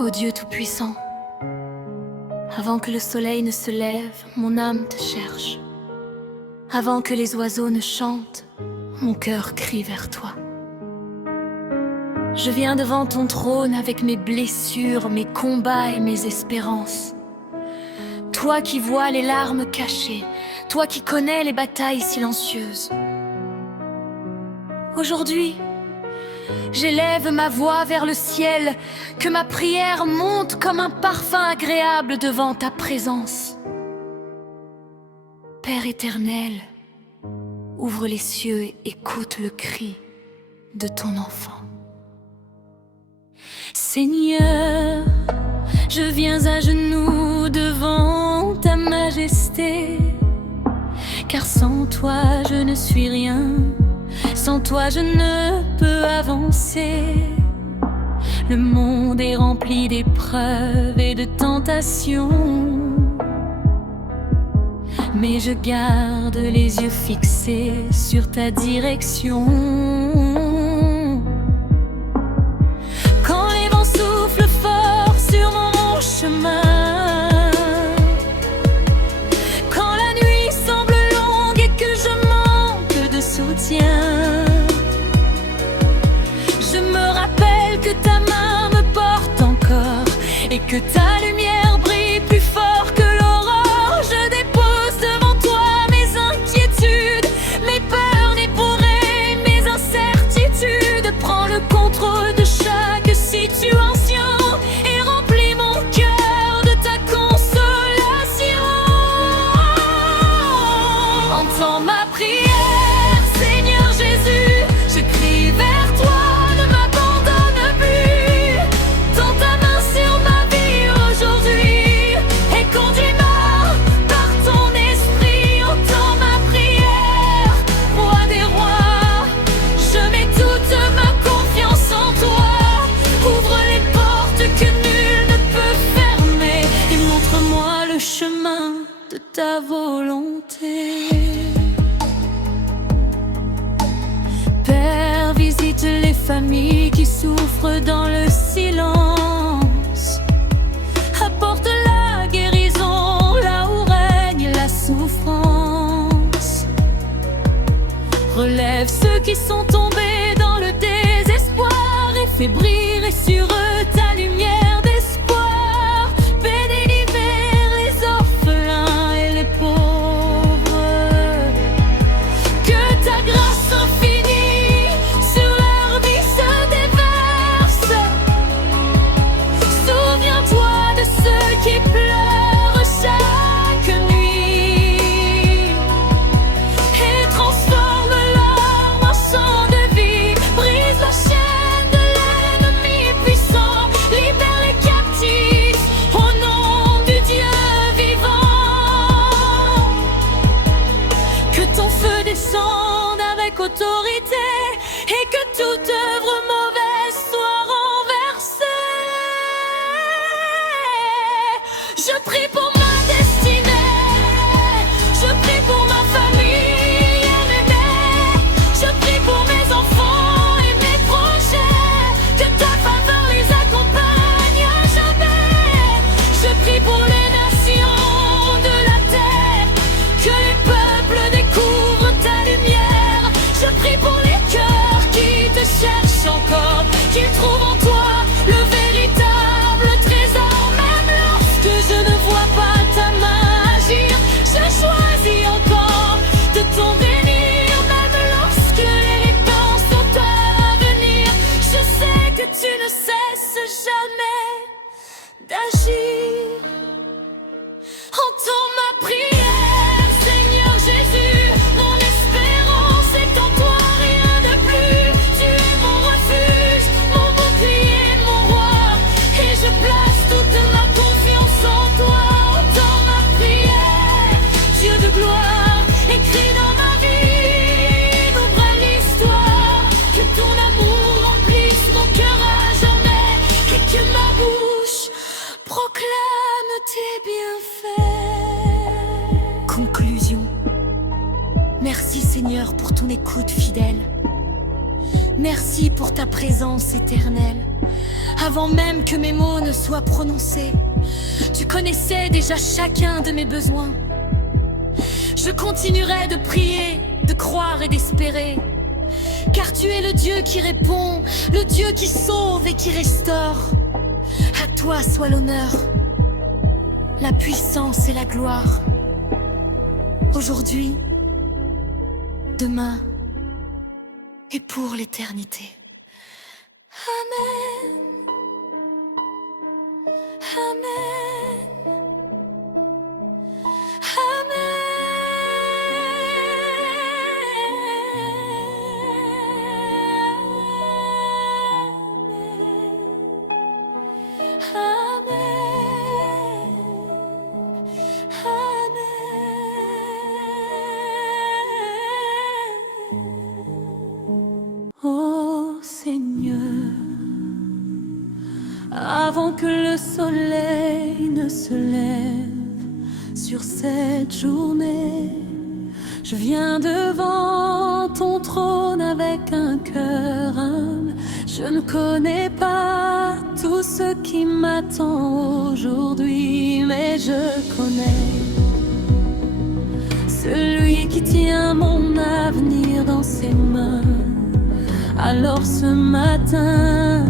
Ô Dieu Tout-Puissant, avant que le soleil ne se lève, mon âme te cherche. Avant que les oiseaux ne chantent, mon cœur crie vers toi. Je viens devant ton trône avec mes blessures, mes combats et mes espérances. Toi qui vois les larmes cachées, toi qui connais les batailles silencieuses. Aujourd'hui, j'élève ma voix vers le ciel, que ma prière monte comme un parfum agréable devant ta présence. Père éternel, ouvre les cieux et écoute le cri de ton enfant. Seigneur, je viens à genoux devant ta majesté, car sans toi je ne suis rien, sans toi je ne peux avancer. Le monde est rempli d'épreuves et de tentations, mais je garde les yeux fixés sur ta direction. Quand les vents soufflent fort sur mon chemin, quand la nuit semble longue et que je manque de soutien, je me rappelle que ta main me porte encore et que ta lumière brille plus fort que l'aurore. Je dépose devant toi mes inquiétudes, mes peurs dévorées, mes incertitudes. Prends le contrôle de chaque situation et remplis mon cœur de ta consolation. Entends ma prière, Seigneur Jésus, je crie vers toi, ne m'abandonne plus. Tends ta main sur ma vie aujourd'hui et conduis-moi par ton esprit. Entends ma prière, roi des rois, je mets toute ma confiance en toi. Ouvre les portes que nul ne peut fermer et montre-moi le chemin de ta volonté. Père, visite les familles qui souffrent dans le silence. Apporte la guérison là où règne la souffrance. Relève ceux qui sont tombés dans le désespoir et fais briller sur eux ta lumière d'espoir. Bénis l'hiver, les orphelins et les pauvres. Que ta grâce infinie sur leur vie se déverse. Souviens-toi de ceux qui pleurent chaque nuit et transforme leur en chant de vie. Brise la chaîne de l'ennemi puissant, libère les captifs au nom du Dieu vivant. Que ton feu descende avec autorité et que toute œuvre mauvaise soit renversée. Je prie pour ma destinée, je prie pour ma famille et mes mères, je prie pour mes enfants et mes projets, que ta faveur les accompagne à jamais. Je prie pour les nations de la terre, que les peuples découvrent ta lumière. Je prie pour les cœurs qui te cherchent encore, qu'ils trouvent en toi le véritable trésor. Même lorsque je ne vois pas ta main agir, je choisis encore de t'en bénir. Même lorsque les temps sont à venir, je sais que tu ne cesses jamais d'agir. Entends ma prière, Seigneur Jésus, mon espérance est en toi, rien de plus. Tu es mon refuge, mon bouclier, mon roi, et je place toute ma confiance en toi. Entends ma prière, Dieu de gloire, écris dans ma vie une vraie histoire. Que ton amour remplisse mon cœur à jamais et que ma bouche proclame tes bienfaits. Conclusion. Merci Seigneur pour ton écoute fidèle. Merci pour ta présence éternelle. Avant même que mes mots ne soient prononcés, tu connaissais déjà chacun de mes besoins. Je continuerai de prier, de croire et d'espérer, car tu es le Dieu qui répond, le Dieu qui sauve et qui restaure. À toi soit l'honneur, la puissance et la gloire, aujourd'hui, demain et pour l'éternité. Amen. Amen. Ô Seigneur, avant que le soleil ne se lève sur cette journée, je viens devant ton trône avec un cœur humble. Je ne connais pas tout ce qui m'attend aujourd'hui, mais je connais celui qui tient mon avenir dans ses mains. Alors ce matin,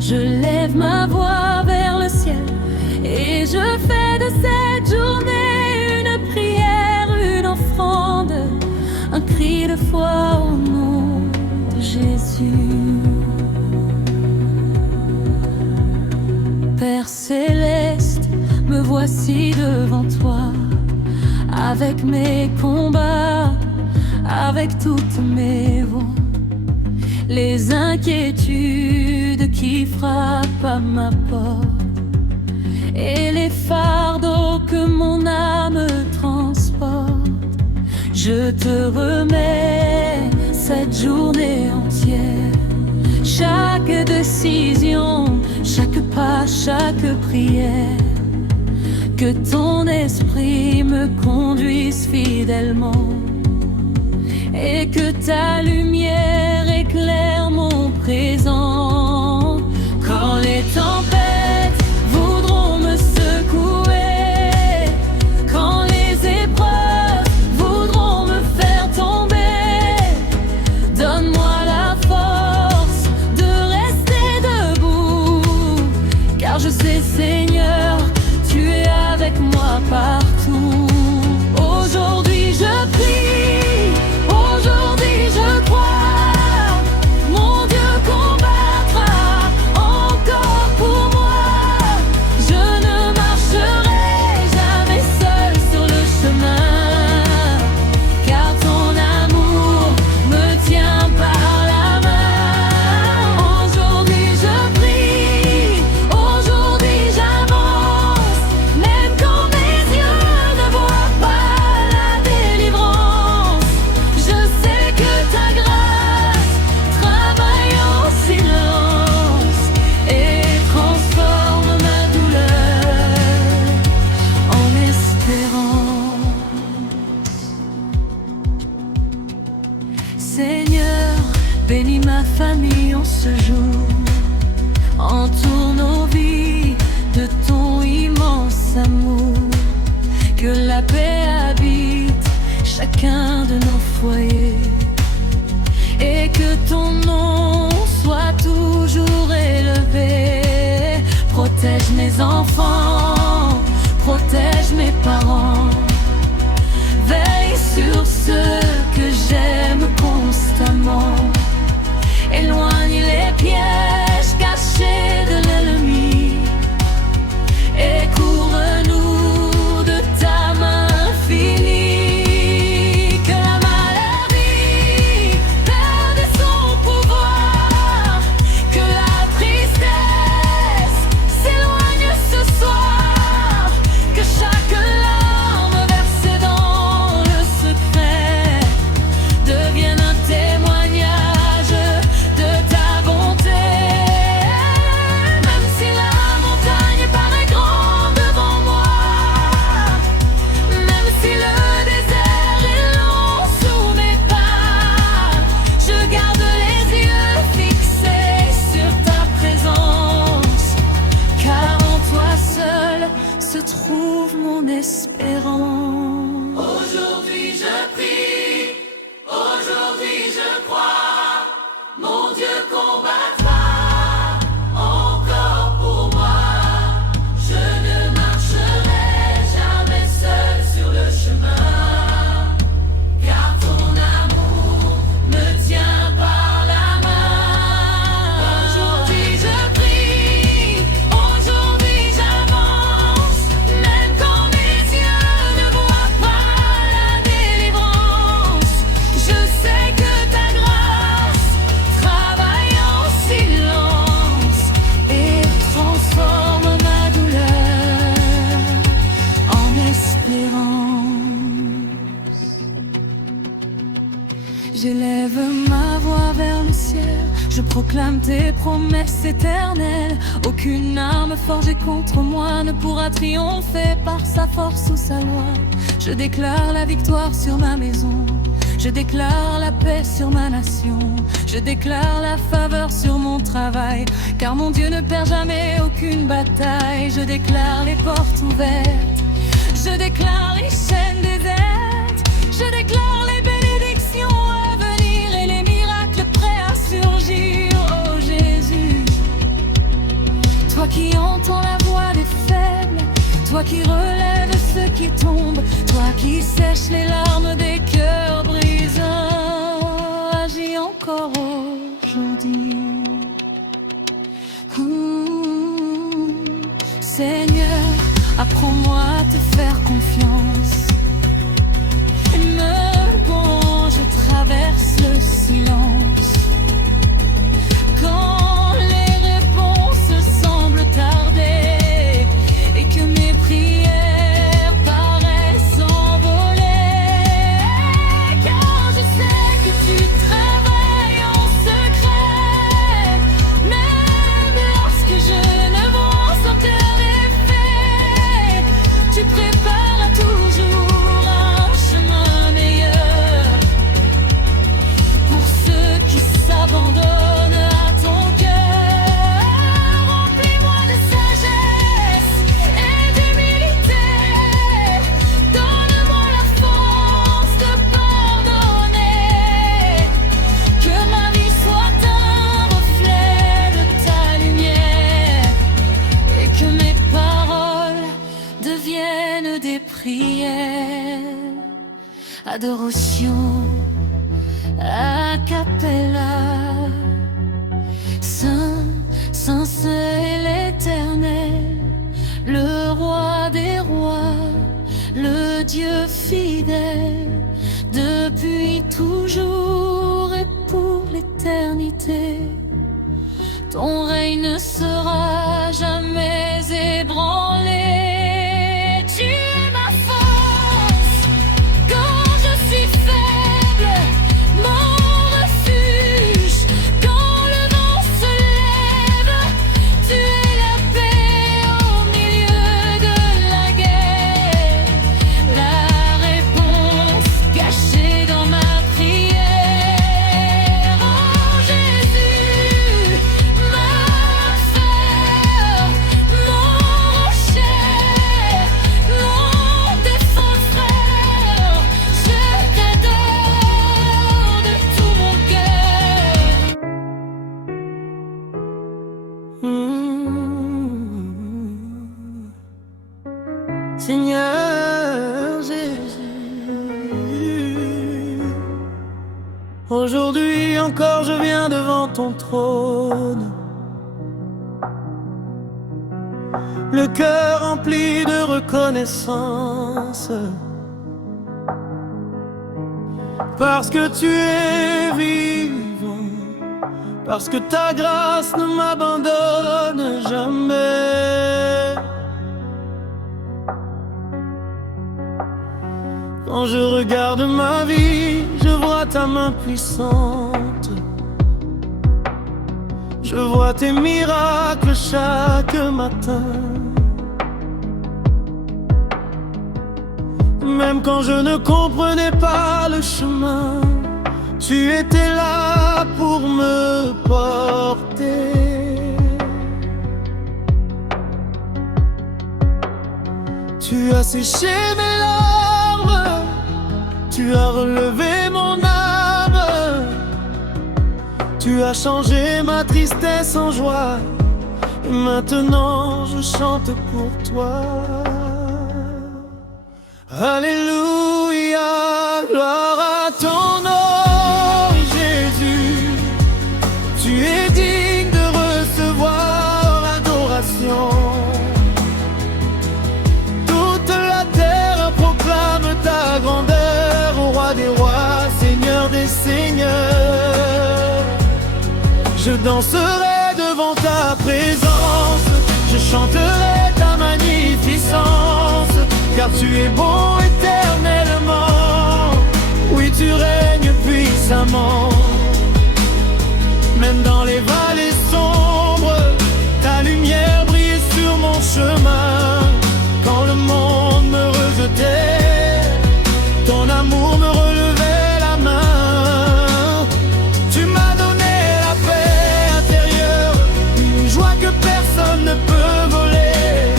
je lève ma voix vers le ciel et je fais de cette journée une prière, une offrande, un cri de foi au nom de Jésus. Père céleste, me voici devant toi, avec mes combats, avec toutes mes voix, les inquiétudes qui frappent à ma porte et les fardeaux que mon âme transporte. Je te remets cette journée entière, chaque décision, chaque pas, chaque prière. Que ton esprit me conduise fidèlement et que ta lumière éclaire mon présent. Quand les tempêtes voudront me secouer, quand les épreuves voudront me faire tomber, donne-moi la force de rester debout, car je sais, Seigneur, tu es avec moi partout. Aujourd'hui je prie, aujourd'hui je crois, mon Dieu combattra encore pour moi. Je ne marcherai jamais seul sur le chemin, car ton amour me tient par la main. Aujourd'hui je prie, aujourd'hui j'avance, même quand mes yeux ne voient pas la délivrance. Je sais que ta grâce travaille en silence et transforme ma douleur en espérance. Seigneur, bénis ma famille en ce jour, entoure nos vies de ton immense amour. Que la paix habite chacun de nos foyers et que ton nom soit toujours élevé. Protège mes enfants, protège mes parents, veille sur ceux que j'aime constamment. Éloigne les pièges cachés de l'ennemi et couvre-nous de ta main infinie. Que la maladie perde son pouvoir, que la tristesse s'éloigne ce soir. retrouve mon espérance. Aujourd'hui je prie, aujourd'hui je crois, mon Dieu combattra encore pour moi. Je ne marcherai jamais seul sur le chemin, car ton amour me tient par la main. Aujourd'hui je prie, aujourd'hui j'avance, même quand mes yeux ne voient pas la délivrance. Je sais que ta grâce travaille en silence et transforme ma douleur en espérance. J'élève ma voix vers le ciel, je proclame tes promesses éternelles. Aucune arme forgée contre moi ne pourra triompher par sa force ou sa loi. Je déclare la victoire sur ma maison, je déclare la paix sur ma nation, je déclare la faveur sur mon travail, car mon Dieu ne perd jamais aucune bataille. Je déclare les portes ouvertes, je déclare les chaînes désertes, je déclare les bénédictions à venir et les miracles prêts à surgir. Oh Jésus, toi qui entends la voix des faibles, toi qui relèves ceux qui tombent, toi qui sèches les larmes des cœurs brisants, agis encore aujourd'hui. Seigneur, apprends-moi à te faire confiance. Quand je traverse le silence, quand les réponses semblent tarder et que mes prières paraissent s'envoler, car je sais que tu travailles en secret, même lorsque je ne vois aucun effet, tu prépares toujours un chemin meilleur pour ceux qui s'abandonnent à ton cœur. Remplis-moi de sagesse et d'humilité, donne-moi la force de pardonner, que ma vie soit un reflet de ta lumière et que mes paroles deviennent des prières. Adoration a cappella. Saint, Saint c'est l'Éternel, le roi des rois, le Dieu fidèle, depuis toujours et pour l'éternité. Ton règne ne sera jamais ébranlé. Tu es ma force quand je suis faible, mon refuge quand le vent se lève. Tu es la paix au milieu de la guerre, la réponse cachée dans ma prière. Oh Jésus, ma force, mon rocher, mon défense frère, je t'adore de tout mon cœur. Seigneur Jésus, aujourd'hui encore je viens devant ton trône, le cœur rempli de reconnaissance, parce que tu es vivant, parce que ta grâce ne m'abandonne jamais. Quand je regarde ma vie, je vois ta main puissante, je vois tes miracles chaque matin. Même quand je ne comprenais pas le chemin, tu étais là pour me porter. Tu as séché mes larmes, tu as relevé mon âme, tu as changé ma tristesse en joie, et maintenant je chante pour toi. Alléluia, gloire à ton nom, Jésus. Tu es digne de recevoir l'adoration. Toute la terre proclame ta grandeur, ô roi des rois, Seigneur des seigneurs. Je danserai devant ta présence, je chanterai ta magnificence, car tu es bon éternellement. Oui, tu règnes puissamment. Même dans les vallées sombres, ta lumière brillait sur mon chemin. Quand le monde me rejetait, ton amour me relevait la main. Tu m'as donné la paix intérieure, une joie que personne ne peut voler.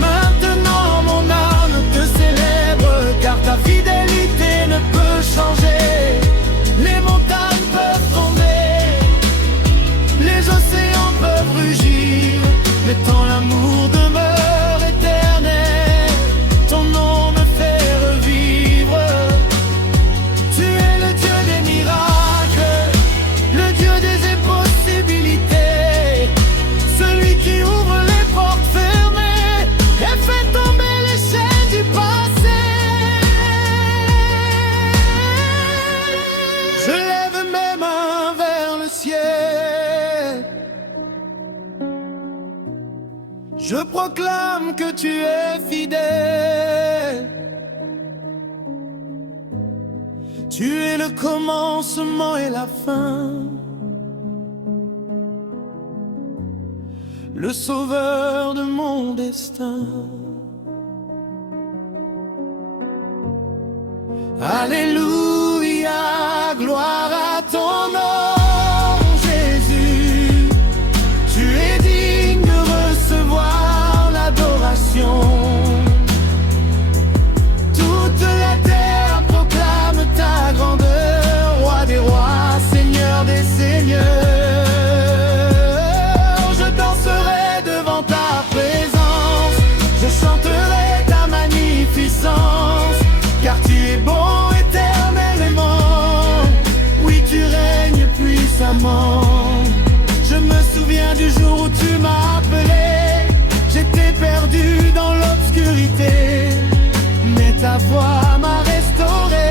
Maintenant mon âme te célèbre, car ta fidélité ne peut changer. Les montagnes peuvent tomber, les océans peuvent rugir, mais ton amour demeure éternel. Ton nom me fait revivre. Tu es le Dieu des miracles, le Dieu des impossibilités, celui qui ouvre les portes fermées et fait tomber les chaînes du passé. Je lève mes mains vers le ciel, je proclame que tu es fidèle. Tu es le commencement et la fin, le sauveur de mon destin. Alléluia, gloire à ton nom, Jésus. Tu es digne de recevoir l'adoration. Toute la terre proclame ta grandeur, roi des rois, Seigneur des seigneurs. Je danserai devant ta présence, je chanterai ta magnificence, car tu es bon éternellement. Oui, tu règnes puissamment. Je me souviens du jour où tu m'as appelé, j'étais perdu dans l'obscurité, mais ta voix m'a restauré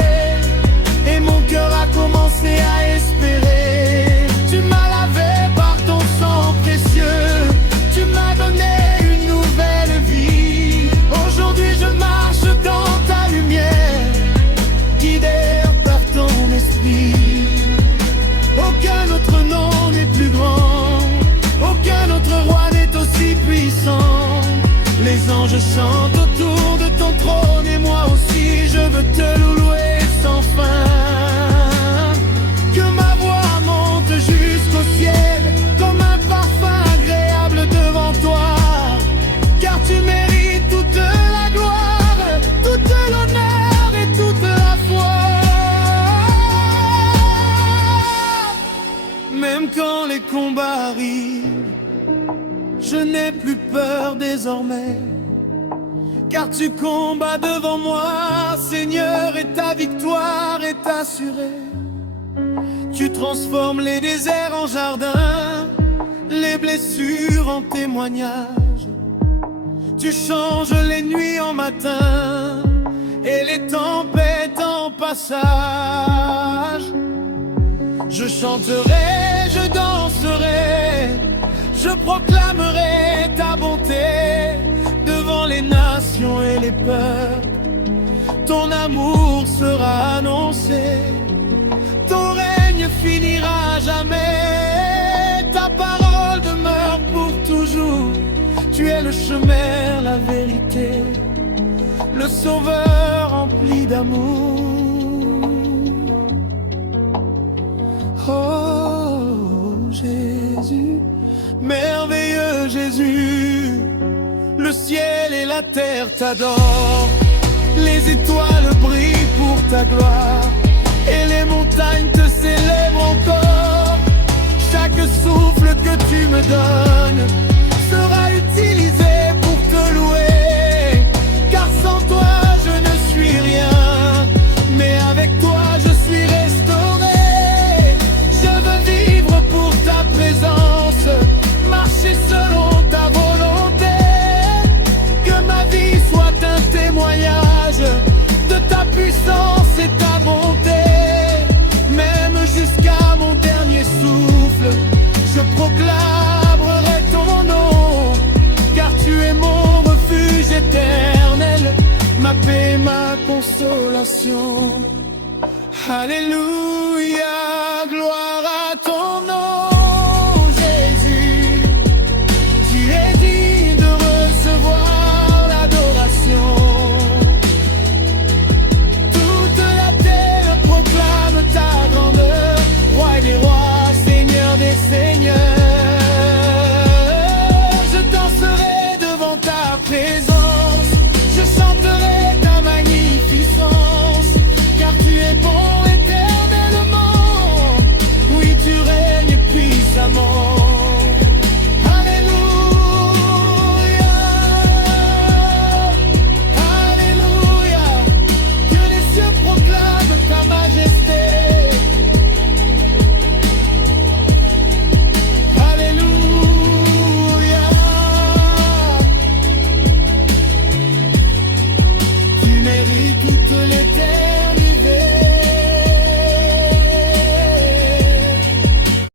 et mon cœur a commencé à espérer. Tu m'as lavé par ton sang précieux, tu m'as donné une nouvelle vie. Aujourd'hui je marche dans ta lumière, guidé par ton esprit. Aucun autre nom n'est plus grand, aucun autre roi n'est aussi puissant. Les anges chantent autour de ton trône et moi aussi je veux te louer sans fin. Que ma voix monte jusqu'au ciel comme un parfum agréable devant toi, car tu mérites toute la gloire, toute l'honneur et toute la foi. Même quand les combats arrivent, je n'ai plus peur désormais, car tu combats devant moi, Seigneur, et ta victoire est assurée. Tu transformes les déserts en jardins, les blessures en témoignages. Tu changes les nuits en matins et les tempêtes en passage. Je chanterai, je danserai, je proclamerai ta bonté devant les nations et les peuples. Ton amour sera annoncé, ton règne finira jamais. Ta parole demeure pour toujours. Tu es le chemin, la vérité, le sauveur rempli d'amour. Oh Jésus, merveilleux Jésus, Le ciel et la terre t'adorent, les étoiles brillent pour ta gloire, et les montagnes te célèbrent encore. Chaque souffle que tu me donnes sera utilisé pour te louer, car sans toi je ne suis rien, mais avec toi je suis restauré. Je veux vivre pour ta présence, marcher selon ta volonté, que ma vie soit un témoignage de ta puissance et ta bonté. Même jusqu'à mon dernier souffle, je proclamerai ton nom, car tu es mon refuge éternel, ma paix, ma consolation. Alléluia.